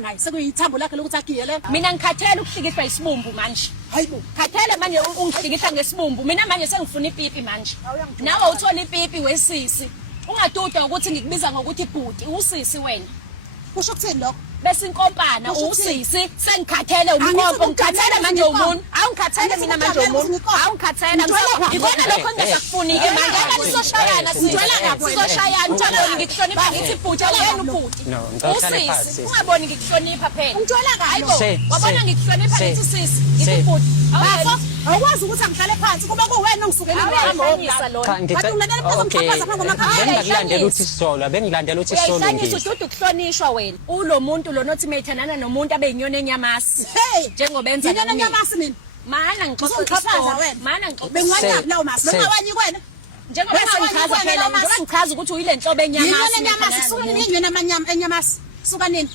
naye sekuyithambo lakhe lokuthi agiyele. Mina ngikhathele ukuhlikihla isibumbu manje. Hayibo. Khathele manje ungihlikihla ngesibumbu. Mina manje sengifuna ipipi manje. Nawe uthola ipipi wesisi. Ungaduda ukuthi ngikubiza ngokuthi ibhudi, usisi wena. Kusho ukuthini lokho? Bese inkompana usisi sengikhathele umkhompo ngikhathele manje umuntu awungikhathele mina manje umuntu awungikhathele ngikona lokho engasakufuni ke manje akani soshayana sizoshayana uthola ngikuhlonipha ngithi ibhuti awuyena ubhuti usisi ungaboni ngikuhlonipha phela ungithola hayibo wabona ngikuhlonipha ngithi sisi ngithi ibhuti bafo awukwazi ukuthi angihlale phansi kuba kuwena ongisukela ngiyamisa lona ungenele phansi umkhaphaza phansi ngamakhaya bengilandela uthi Sisolo bengilandela uthi Sisolo ngithi ududu ukuhlonishwa wena ulo muntu lo nothi mayithanana nomuntu abeyinyoni enyamasi njengoba enza inyoni enyamasi mina mana ngixoxa wena mana ngixoxa bengiwanyabi lawo masi bengawanyi kwena njengoba sengichaza phela njengoba ngichaza ukuthi uyile nhlobo enyamasi inyoni enyamasi suka nini inyoni enyamasi suka nini